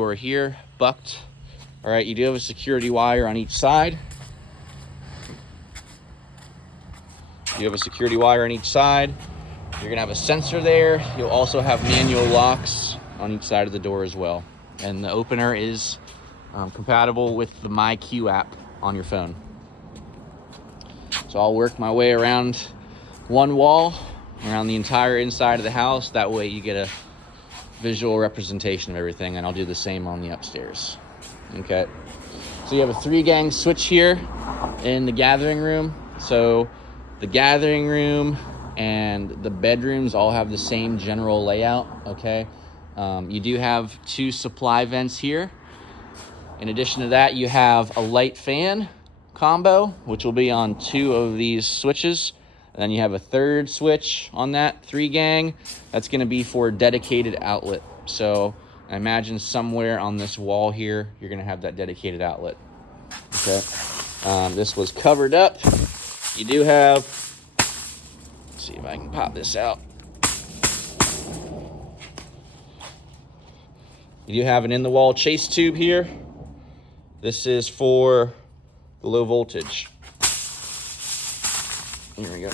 Door here, bucked. All right, you do have a security wire on each side. You have a security wire on each side. You're gonna have a sensor there. You'll also have manual locks on each side of the door as well. And the opener is compatible with the MyQ app on your phone. So I'll work my way around one wall, around the entire inside of the house. That way you get a visual representation of everything, and I'll do the same on the upstairs. Okay. So you have a 3-gang switch here in the gathering room. So the gathering room and the bedrooms all have the same general layout, okay? You do have 2 supply vents here. In addition to that, you have a light fan combo, which will be on 2 of these switches. And then you have a 3rd switch on that 3-gang. That's gonna be for a dedicated outlet. So I imagine somewhere on this wall here, you're gonna have that dedicated outlet, okay? This was covered up. You do have, let's see if I can pop this out. You do have an in-the-wall chase tube here. This is for the low voltage. Here we go.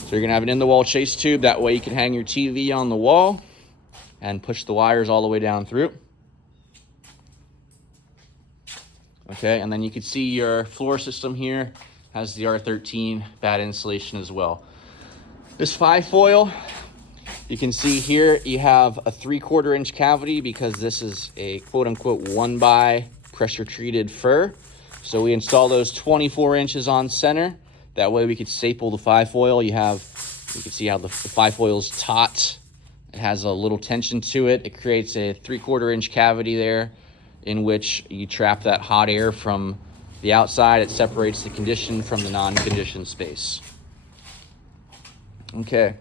So you're gonna have an in-the-wall chase tube. That way you can hang your TV on the wall and push the wires all the way down through. Okay, and then you can see your floor system here has the R13 bad insulation as well. This 5-foil, you can see here you have a 3/4 inch cavity because this is a quote-unquote 1x pressure treated fir. So we install those 24 inches on center. That way we could staple the 5-foil. You can see how the 5-foil is taut. It has a little tension to it. It creates a 3/4 inch cavity there in which you trap that hot air from the outside. It separates the conditioned from the non-conditioned space. Okay,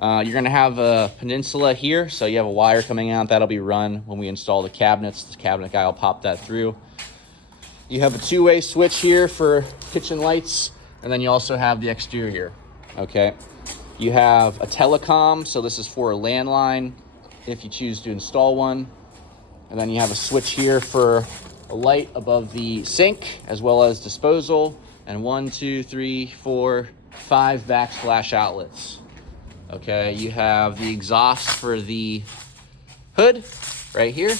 you're gonna have a peninsula here. So you have a wire coming out. That'll be run when we install the cabinets. The cabinet guy will pop that through. You have a 2-way switch here for kitchen lights, and then you also have the exterior, okay? You have a telecom, so this is for a landline if you choose to install one. And then you have a switch here for a light above the sink, as well as disposal, and 1, 2, 3, 4, 5 backsplash outlets. Okay, you have the exhaust for the hood right here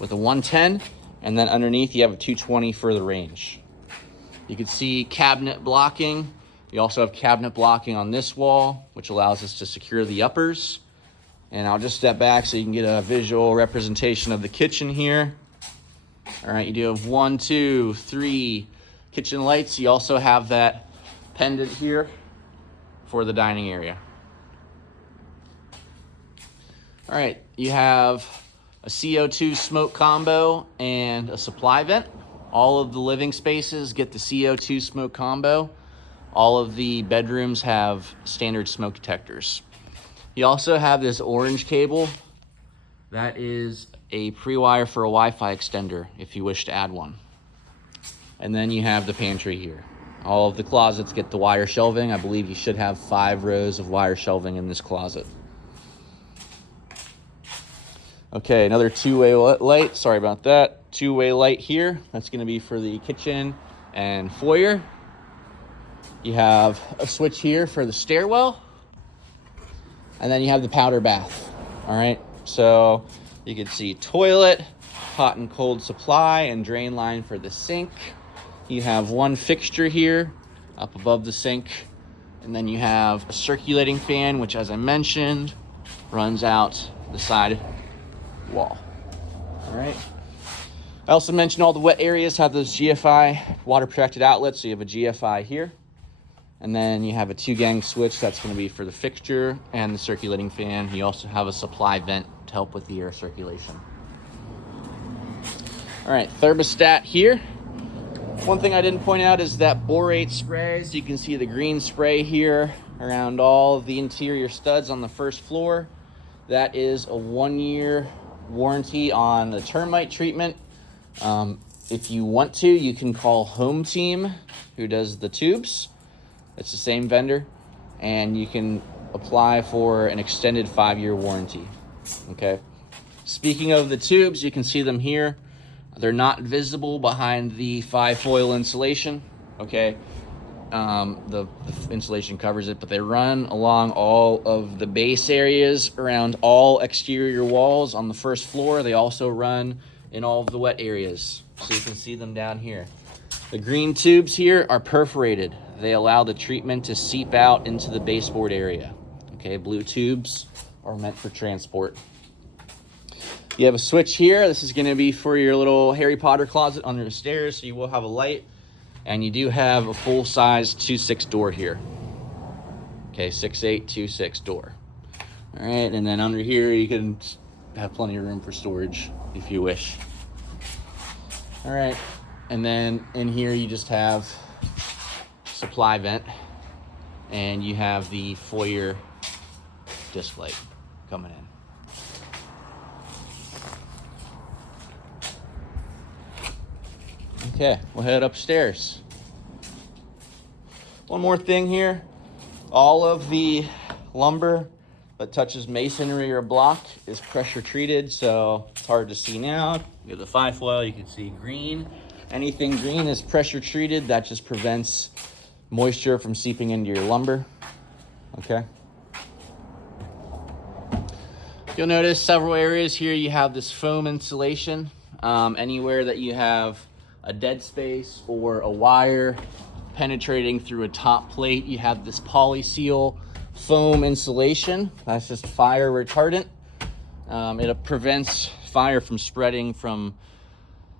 with a 110. And then underneath you have a 220 for the range. You can see cabinet blocking. You also have cabinet blocking on this wall, which allows us to secure the uppers. And I'll just step back so you can get a visual representation of the kitchen here. All right, you do have 1, 2, 3 kitchen lights. You also have that pendant here for the dining area. All right, you have a CO2 smoke combo and a supply vent. All of the living spaces get the CO2 smoke combo. All of the bedrooms have standard smoke detectors. You also have this orange cable. That is a pre-wire for a Wi-Fi extender if you wish to add one. And then you have the pantry here. All of the closets get the wire shelving. I believe you should have 5 rows of wire shelving in this closet. Okay, another 2-way light. Sorry about that. 2-way light here. That's going to be for the kitchen and foyer. You have a switch here for the stairwell. And then you have the powder bath. All right, so you can see toilet, hot and cold supply, and drain line for the sink. You have one fixture here up above the sink. And then you have a circulating fan, which, as I mentioned, runs out the side wall. All right. I also mentioned all the wet areas have those GFI water protected outlets. So you have a GFI here, and then you have a 2-gang switch. That's going to be for the fixture and the circulating fan. You also have a supply vent to help with the air circulation. All right, thermostat here. One thing I didn't point out is that borate sprays. You can see the green spray here around all of the interior studs on the first floor. That is a 1-year warranty on the termite treatment. If you want to, you can call Home Team, who does the tubes. It's the same vendor, and you can apply for an extended 5-year warranty. Okay. Speaking of the tubes, you can see them here. They're not visible behind the 5-foil insulation, okay? The insulation covers it, but they run along all of the base areas around all exterior walls on the first floor. They also run in all of the wet areas, so you can see them down here. The green tubes here are perforated. They allow the treatment to seep out into the baseboard area. Okay, blue tubes are meant for transport. You have a switch here. This is gonna be for your little Harry Potter closet under the stairs, so you will have a light. And you do have a full-size 2.6 door here. Okay, 6'8", 2.6 door. All right, and then under here, you can have plenty of room for storage if you wish. All right, and then in here, you just have supply vent, and you have the foyer disc light coming in. Okay, we'll head upstairs. One more thing here. All of the lumber that touches masonry or block is pressure treated, so it's hard to see now. You have the 5-foil, you can see green. Anything green is pressure treated. That just prevents moisture from seeping into your lumber. Okay. You'll notice several areas here you have this foam insulation. Anywhere that you have a dead space or a wire penetrating through a top plate, you have this polyseal foam insulation. That's just fire retardant. It prevents fire from spreading, from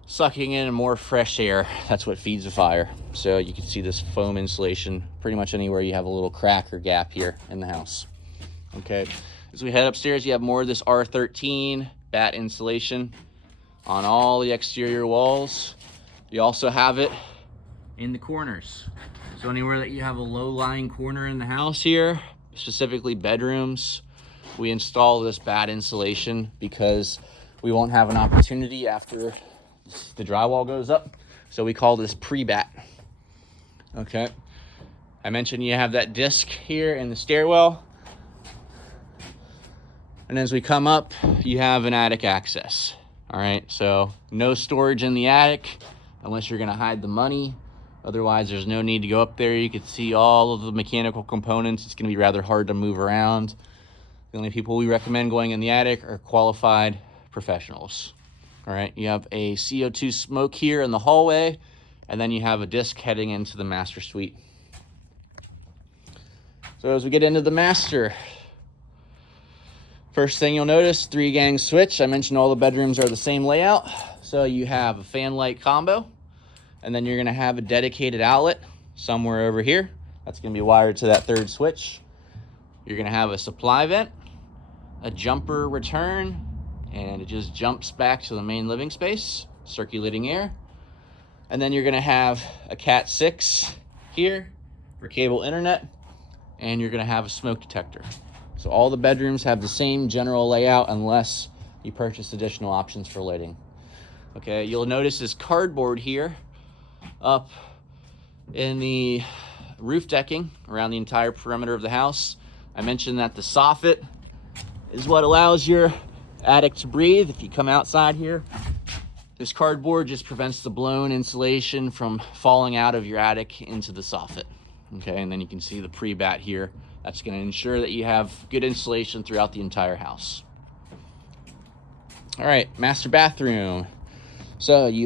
sucking in more fresh air. That's what feeds the fire. So you can see this foam insulation pretty much anywhere you have a little crack or gap here in the house. Okay, as we head upstairs, you have more of this R13 batt insulation on all the exterior walls. You also have it in the corners. So anywhere that you have a low-lying corner in the house here, specifically bedrooms, we install this batt insulation because we won't have an opportunity after the drywall goes up. So we call this pre-batt. Okay. I mentioned you have that disc here in the stairwell. And as we come up, you have an attic access. All right, so no storage in the attic unless you're gonna hide the money. Otherwise, there's no need to go up there. You can see all of the mechanical components. It's gonna be rather hard to move around. The only people we recommend going in the attic are qualified professionals. All right, you have a CO2 smoke here in the hallway, and then you have a disc heading into the master suite. So as we get into the master, first thing you'll notice, 3-gang switch. I mentioned all the bedrooms are the same layout. So you have a fan light combo, and then you're gonna have a dedicated outlet somewhere over here. That's gonna be wired to that 3rd switch. You're gonna have a supply vent, a jumper return, and it just jumps back to the main living space, circulating air. And then you're gonna have a Cat 6 here for cable internet, and you're gonna have a smoke detector. So all the bedrooms have the same general layout unless you purchase additional options for lighting. Okay, you'll notice this cardboard here up in the roof decking around the entire perimeter of the house. I mentioned that the soffit is what allows your attic to breathe. If you come outside here, this cardboard just prevents the blown insulation from falling out of your attic into the soffit. Okay, and then you can see the pre-batt here. That's going to ensure that you have good insulation throughout the entire house. All right, master bathroom. So you